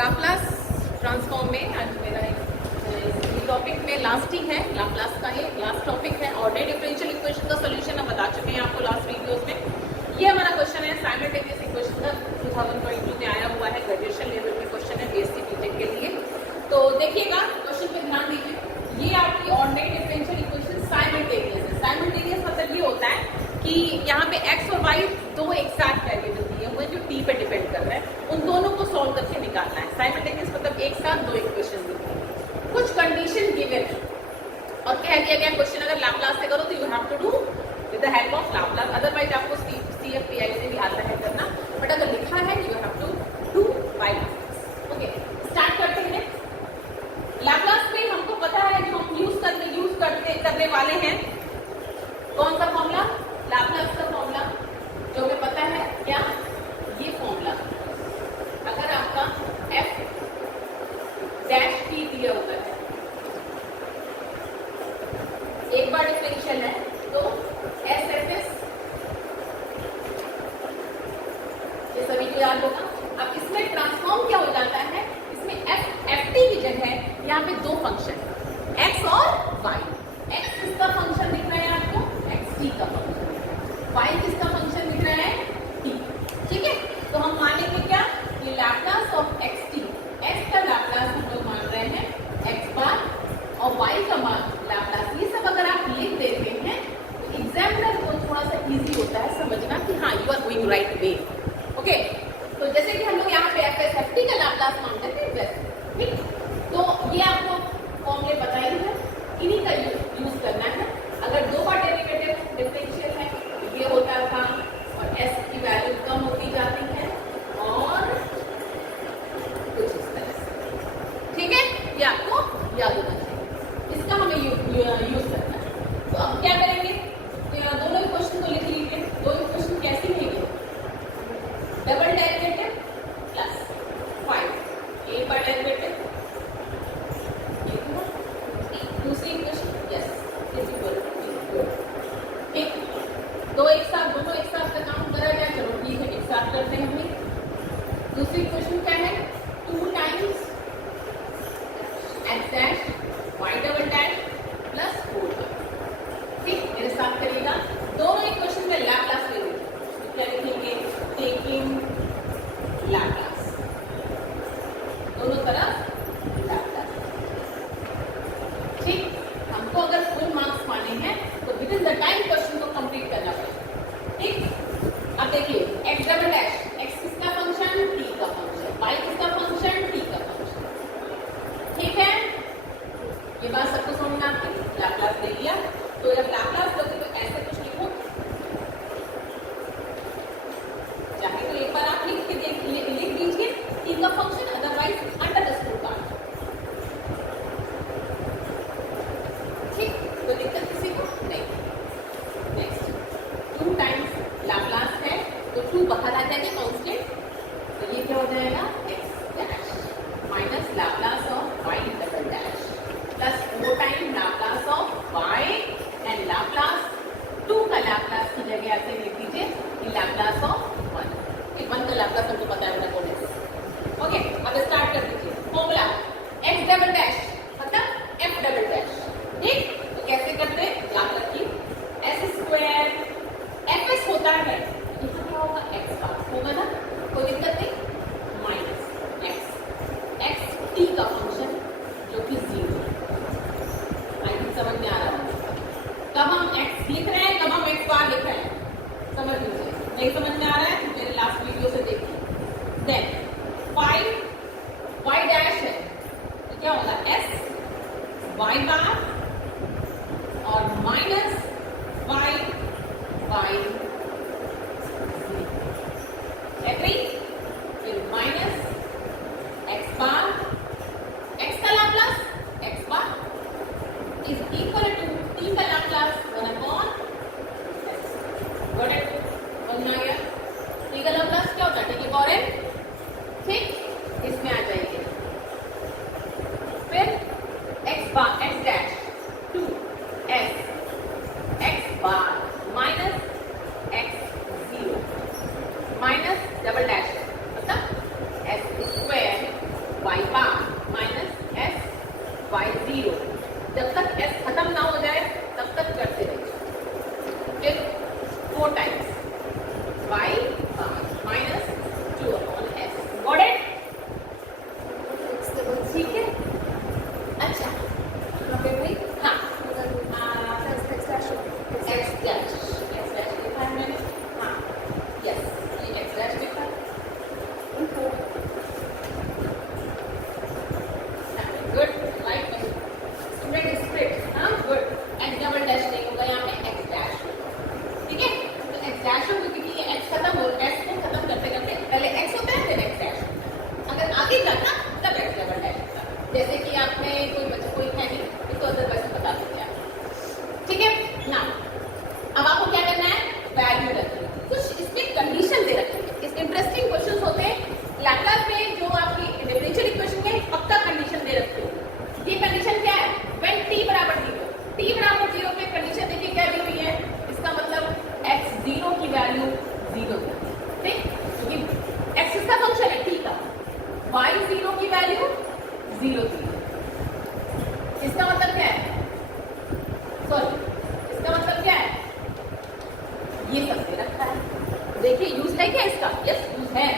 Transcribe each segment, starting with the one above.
Laplace transform में आज मेरा एक टॉपिक में लास्ट ही है, लाप्लास का ये लास्ट टॉपिक है। ऑर्डिनरी डिफरेंशियल इक्वेशन का सॉल्यूशन हम बता चुके हैं आपको लास्ट वीडियोस में। ये हमारा क्वेश्चन है साइमल्टेनियस इक्वेशन का 2022 में आया हुआ है, ग्रेजुएशन लेवल में क्वेश्चन है बीएससी बीटेक के लिए। तो देखिएगा क्वेश्चन पे ध्यान दीजिए। ये आपकी ऑर्डिनरी डिफरेंशियल इक्वेशन साइमल्टेनियस है। साइमल्टेनियस मतलब ये होता है कि यहाँ पे x और y दो एग्जैक्ट वेरिएबल दिए हुए जो t पे डिपेंड कर रहे हैं, उन दोनों को सॉल्व करके निकालना है। साइमल्टेनियस मतलब एक साथ दो इक्वेशन दी हुई, कुछ कंडीशन गिवन है और कह दिया गया क्वेश्चन अगर लाप्लास से करो तो you have to do with the help of Laplace, otherwise आपको CFPI से भी आता है करना, बट अगर लिखा है you have to do by Laplace. Okay, start करते हैं। लाप्लास में हमको पता है जो हम यूज करने वाले हैं कौन सा फॉर्मूला, लाप्लास का फॉर्मूला जो हमें पता है क्या, ये फॉर्मूला। अगर आपका f डैश t दिया हुआ है, एक बार डिफरेंशियल है तो SFS, ये सभी को याद होगा। अब इसमें ट्रांसफॉर्म क्या हो जाता है, इसमें FT की जगह यहाँ पे दो फंक्शन x और y। x किसका फंक्शन दिख रहा है आपको, xt का फंक्शन, y किसका फंक्शन दिख रहा है, t। ठीक है, तो हम मानेंगे क्या, ये लैप्लास ऑफ xt, x का लैप्लास हम लोग मान रहे हैं x बार और y का लैप्लास। ये सब अगर आप लिख देते हैं तो एग्जामिनर को थोड़ा सा इजी होता है समझना कि हाँ you are going right way. Okay, तो जैसे कि हम लोग यहाँ पे FSFT का लैप्लास मानते थे वैसे, ठीक। तो ये आपको फॉर्मूले पता ही है, इन्हीं का यूज करना है। अगर दो बार डेरिवेटिव डिफरेंशियल है ये होता था और s की वैल्यू कम होती जाती है और कुछ इस तरह से, ठीक है, ये आपको याद होना चाहिए। इसका हमें यूज करना है। तो अब क्या करेंगे, दोनों इक्वेशन को लिख लीजिए। दो इक्वेशन कैसी लेंगे, डबल डेरिवेटिव प्लस 5 एक बार डेरिवेटिव, दूसरी equation yes is equal to, ठीक। दो एक साथ, दोनों एक साथ का काम करा जाए, चलो ठीक है, एक साथ करते हैं हम। दूसरी इक्वेशन क्या है, 2 times x dash y double dash plus 4, ठीक। मेरे साथ करिएगा, दोनों इक्वेशन में लैप्लास ले लीजिए। तो क्या लिखेंगे, टेकिंग लैप्लास, दोनों तरफ लैप्लास, ठीक। हमको अगर फुल मार्क्स पाने हैं तो with in the time question को कंप्लीट करना पड़ेगा, ठीक। अब देखिए x डबल डैश, x किसका फंक्शन, t का फंक्शन, y किसका फंक्शन, t का फंक्शन, ठीक है। ये बात सबको समझ में आती है, लैप्लास ले लिया। तो जब लैप्लास लोगे तो ऐसे कुछ लिखो, चाहे तो एक बार आप लिख दीजिए t का function, otherwise under the square काट, ठीक। तो दिक्कत किसी को नहीं। नेक्स्ट 2 टाइम्स लैप्लास है तो 2 बाहर आ जाएगा कांस्टेंट, तो ये क्या हो जाएगा, x dash minus Laplace of y double dash plus 4 time Laplace of y and Laplace 2 का लैप्लास की जगह ऐसे लिख दीजिए कि लैप्लास ऑफ 1, कि 1 का लैप्लास हमको पता है ना कौन है। ओके, अब स्टार्ट कर दीजिए। फॉर्मूला x डबल डैश मतलब f डबल डैश, ठीक। तो कैसे करते हैं, याद रखिए s स्क्वायर fs होता है, यहाँ क्या होगा, x बार होगा ना, कोई दिक्कत नहीं, माइनस x t का फंक्शन जो कि 0 है। आई समझ में आ रहा है, कब हम x लिख रहे हैं, कब हम x बार लिख रहे हैं, समझ लीजिए। नहीं समझ में आ रहा है मेरे लास्ट वीडियो से देखिए। देन 5 y डैश है तो क्या होगा, s y बार और माइनस y एग्री, फिर माइनस x बार, x का Laplace x bar is equal to t का लाप्लास 1/s, गॉट इट, समझ आ गया। t का लाप्लास क्या होता है, t की पावर n, ठीक। इसमें आ जाइए, फिर x bar x dash got it? ठीक है, अच्छा हाँ गुड, राइट स्टूडेंट स्प्लिट, हाँ गुड, एक्स डबल डैश नहीं होगा यहाँ पे एक्स डैश, ठीक है? तो एक्स डैश होगा क्योंकि ये एक्स खत्म हो, एक्स को खत्म करते करते पहले एक्स होता है फिर एक्स डैश होता है, अगर आगे जाता तब एक्स डबल डैश होता है। जैसे कि आपने कोई बच्चा कोई है नहीं तो अदरवाइज बता देते हैं, ठीक है ना? अब आपको क्या करना है, वैल्यू रखनी है, कुछ इसमें कंडीशन दे रखी है, इस इंटरेस्टिंग क्वेश्चन होते हैं लैपलैस में, जो आपकी डिफरेंशियल इक्वेशन में पक्का कंडीशन दे रखी है। ये कंडीशन क्या है, व्हेन t बराबर 0, t बराबर 0 पे कंडीशन देखिए क्या दी हुई है, इसका मतलब x 0 की वैल्यू 0 ठीक, क्योंकि x इसका फंक्शन है t का, y 0 की वैल्यू 0 थी, इसका मतलब क्या है, सॉरी इसका मतलब क्या है, ये सब दे रखा है, देखिए यूज है क्या इसका, यस यूज है।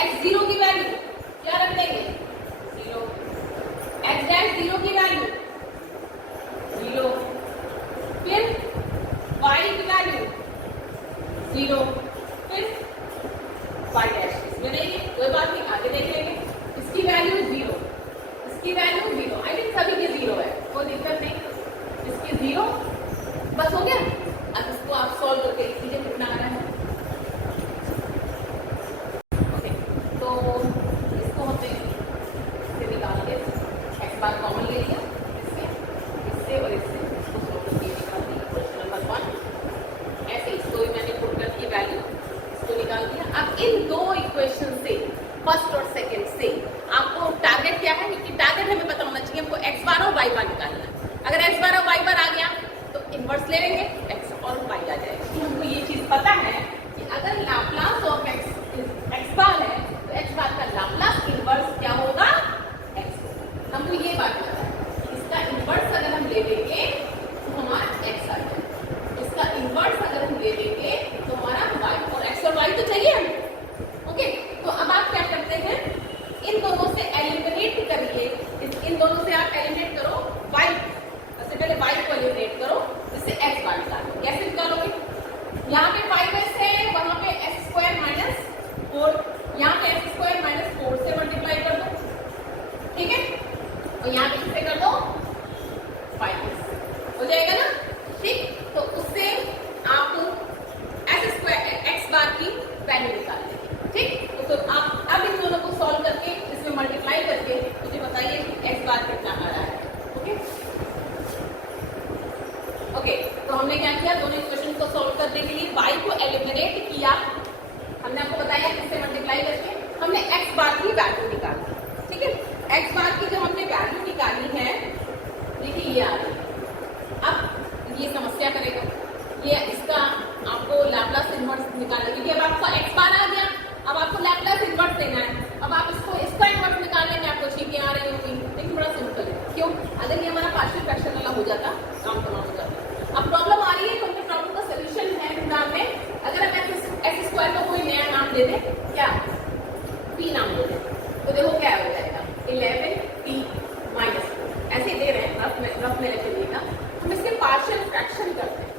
x 0 की वैल्यू क्या रख देंगे 0, x डैश 0 की वैल्यू 0, फिर y की वैल्यू 0, फिर y डैश, इसमें नहीं है कोई बात नहीं, आगे देख लेंगे, इसकी वैल्यू 0, इसकी वैल्यू 0, आई थिंक सभी के 0 है, कोई दिक्कत नहीं, इसकी 0, बस हो गया। अब इसको आप सॉल्व करके लिख लीजिए कितना आ रहा है, ओके, तो इसको हमने इससे निकाल के एक्स बार कॉमन ले लिया, इससे और इससे इसको सॉल्व करके निकाल दिया, क्वेश्चन नंबर 1 ऐसे इसको भी मैंने पुट कर दी वैल्यू, इसको निकाल दिया। अब इन दो इक्वेशन से फर्स्ट और सेकंड से आपको टारगेट क्या है, क्योंकि टारगेट हमें पता होना चाहिए, हमको एक्स बार और वाई बार निकालना है। अगर एक्स बार और वाई बार आ गया तो इनवर्स ले लेंगे, एक्स और वाई आ जाएगा। तो हमको ये चीज पता है कि अगर लाप्लास ऑफ एक्स बार है तो एक्स बार का लाप्लास इनवर्स क्या होगा, एक्स होगा। हमको ये बात पता है, इसका इनवर्स अगर हम ले लेंगे तो हमारा एक्स आ जाएगा, इसका इनवर्स अगर हम ले लेंगे तो हमारा वाई, और एक्स और वाई तो चाहिए हमें, ओके। तो अब आप क्या करते हैं, इन दोनों से एलिमिनेट करिए, इन दोनों से आप एलिमिनेट करो वाई, सबसे पहले वाई को एलिमिनेट करो, जिससे एक्स बार निकालो। कैसे निकालोगे, यहाँ पे 5s है, वहां पे x स्क्वायर माइनस 4, यहाँ पे x स्क्वायर माइनस 4 से मल्टीप्लाई कर दो, ठीक है, और यहाँ पे किससे कर दो 5s, हो जाएगा ना, ठीक। तो उससे आप x स्क्वायर x बार की वैल्यू निकाल देंगे, ठीक। तो आप अब इन दोनों को सॉल्व करके इसमें मल्टीप्लाई करके मुझे बताइए x बार कितना आ रहा है, ओके ओके। तो हमने क्या किया, दोनों इक्वेशन को सॉल्व करने के लिए y को एलिमिनेट किया, हमने आपको बताया किससे मल्टीप्लाई करके हमने x बार की वैल्यू निकाली, ठीक है। x बार की जो हमने वैल्यू निकाली है, देखिए ये आ रही है। अब ये समस्या करेगा, ये इसका आपको लैप्लास इनवर्स निकालना है, क्योंकि अब आपका x बार आ गया, अब आपको लैप्लास इनवर्स देना है। अब आप इसका इनवर्स निकालने में आपको चीजें आ रही होंगी, लेकिन बड़ा सिंपल है, क्यों, अगर ये हमारा पार्शियल फ्रैक्शन वाला हो जाता काम तमाम हो जाता। अब प्रॉब्लम आ रही है, तो हमने प्रॉब्लम का सोल्यूशन है नाम में, अगर हम एक्स स्क्वायर को कोई नया नाम दे दें, क्या p नाम दे दें, तो देखो क्या हो जाएगा 11p माइनस 4, ऐसे दे रहे हैं रफ में रख लीजिएगा। हम इसके पार्शियल फ्रैक्शन करते हैं,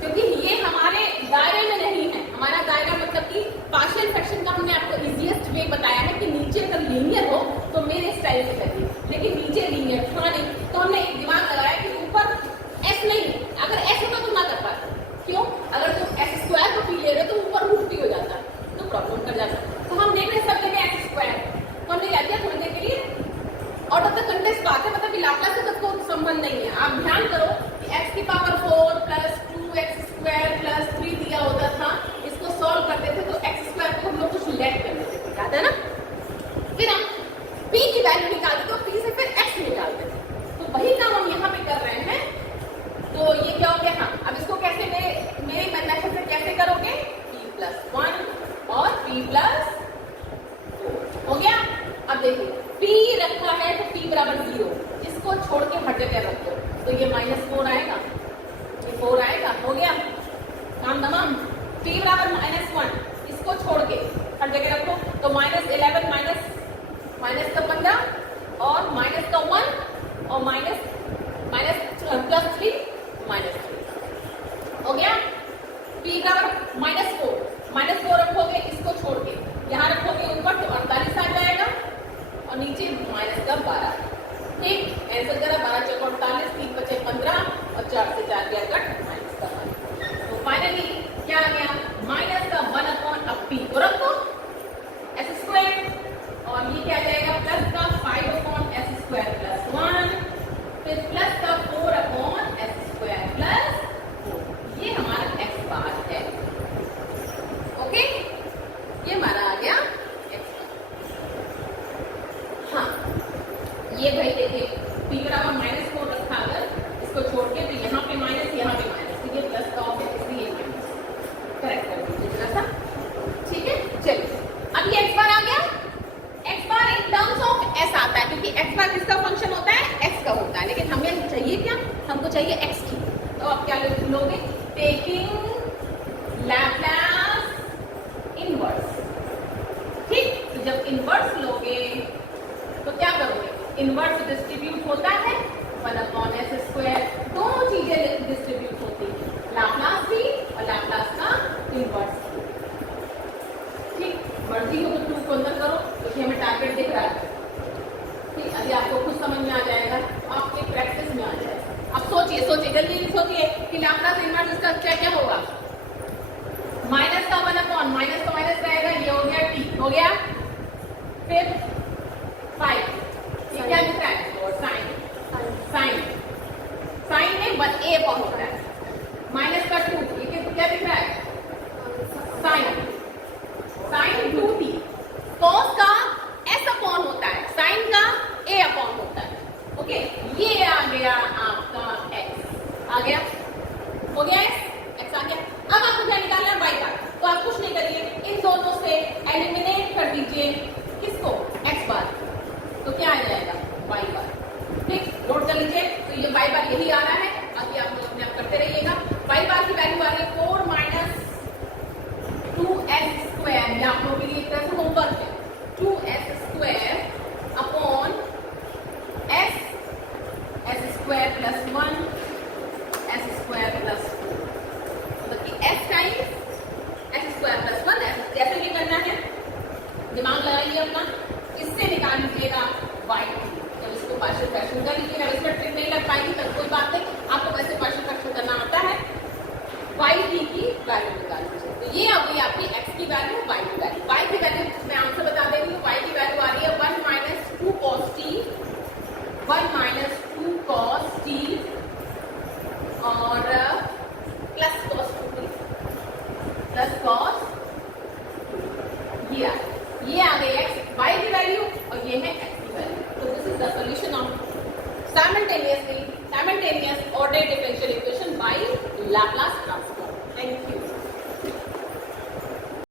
क्योंकि ये हमारे दायरे में नहीं है, हमारा दायरा मतलब कि पार्शियल फ्रैक्शन का हमने आपको इजीएस्ट वे बताया है कि नीचे अगर लीनियर हो तो मेरे स्टाइल से करिए, लेकिन नीचे लीनियर था नहीं, तो हमने एक दिमाग लगाया कि ऊपर s नहीं, अगर s होता तो ना कर पाते, क्यों, अगर तुम s स्क्वायर को p ले रहे तो ऊपर रूट p हो जाता तो प्रॉब्लम कर जाता। तो हम देख रहे सब जगह x स्क्वायर, तो हमने क्या किया थोड़ी देर के लिए आउट ऑफ द कंटेक्स्ट बात है, मतलब लाप्लास से तो कोई संबंध नहीं है। आप ध्यान करो कि x की power 4 plus 2x square plus 3 दिया होता था, इसको सॉल्व करते थे तो x स्क्वायर को हम लोग कुछ लेट कर लेते थे, याद है ना, फिर हम p की वैल्यू निकालते तो p से फिर x निकालते थे, तो वही काम हम यहाँ पे कर रहे हैं। तो ये क्या हो गया, हाँ, अब इसको कैसे मेरे मेथड से कैसे करोगे, p+1 और p+4 हो गया। अब देखिए p रखा है तो p बराबर 0, इसको छोड़ के हर जगह रख दो, तो ये -4 आएगा, ये 4 आएगा, हो गया काम तमाम। p बराबर -1, इसको छोड़ के हर जगह तो -11 माइनस का 15 और माइनस का 1 और माइनस +3 -3 हो गया। p बराबर -4 रखोगे इसको छोड़ के, यहाँ रखोगे ऊपर तो 48 आ जाएगा और नीचे माइनस का 12। ठीक, आंसर करा 12 चौक 48, 3 बचे 15 और 4 से 4 गया कट माइनस का 1। तो फाइनली क्या आ गया माइनस का 1/p को रखो s² और ये क्या आ जाएगा प्लस का 5/s² + 1 फिर प्लस का 4/s² + 4। ये हमारा x बार है। ओके, ये हमारा आ गया x बार। हाँ, ये भाई देखिए p बराबर -4 रखा, अगर इसको छोड़ के तो यहाँ पे माइनस यहाँ पे माइनस, तो ये प्लस का ऑफ है इसलिए माइनस करेक्ट कर दीजिए जरा सा। ठीक है, चलिए अब ये x बार आ गया। x bar in terms of s आता है क्योंकि x बार किसका फंक्शन होता है, x का होता है, लेकिन हमें चाहिए क्या, हमको चाहिए x की। तो आप क्या लोगे, टेकिंग लैप्लास इनवर्स। ठीक, तो जब इनवर्स लोगे तो क्या करोगे, इनवर्स डिस्ट्रीब्यूट होता है 1/s², दोनों चीजें डिस्ट्रीब्यूट होती है, लैप्लास भी और लैप्लास का इनवर्स। ठीक, मर्जी हो तो 2 को अंदर करो क्योंकि हमें टारगेट दिख रहा है। ठीक, अभी आपको कुछ समझ में आ जाएगा, आपके प्रैक्टिस में आ जाएगा। अब सोचिए जल्दी सोचिए कि लैप्लास इनवर्स इसका क्या होगा, माइनस का 1/, माइनस का माइनस रहेगा, ये हो गया t हो गया, फिर 5 ये क्या दिख रहा है, और साइन में 1a होता है, माइनस का 2 ये क्या दिख रहा है, साइन 2t, कॉस का s/ होता है, साइन का a/ होता है। ओके, ये आ गया आपका x, आ गया, हो गया x आ गया। अब आपको क्या निकालना है, y का, तो आप कुछ नहीं करिए, इन दोनों से एलिमिनेट कर दीजिए किसको, x बार, तो क्या आ जाएगा y बार। ठीक, नोट कर लीजिए, तो ये y बार यही आ रहा है, आगे आप लोग अपने आप करते रहिएगा। y बार की वैल्यू आ रही है 4 - 2s², ये आप लोगों के लिए एक तरह से होमवर्क है, 2s² अपॉन s² + 1 s² + 4, मतलब कि s टाइम्स s² + 1 जैसे भी करना है, दिमाग लगाइए अपना, इससे निकाल लीजिएगा y। जब इसको पार्शियल फ्रैक्शन कर लीजिएगा, इसमें ट्रिक नहीं लग पाएगी तो कोई बात नहीं, आपको वैसे पार्शियल फ्रैक्शन करना आता है, y की वैल्यू निकाल लीजिए। तो ये आ गई आपकी x की वैल्यू, y की वैल्यू, y की वैल्यू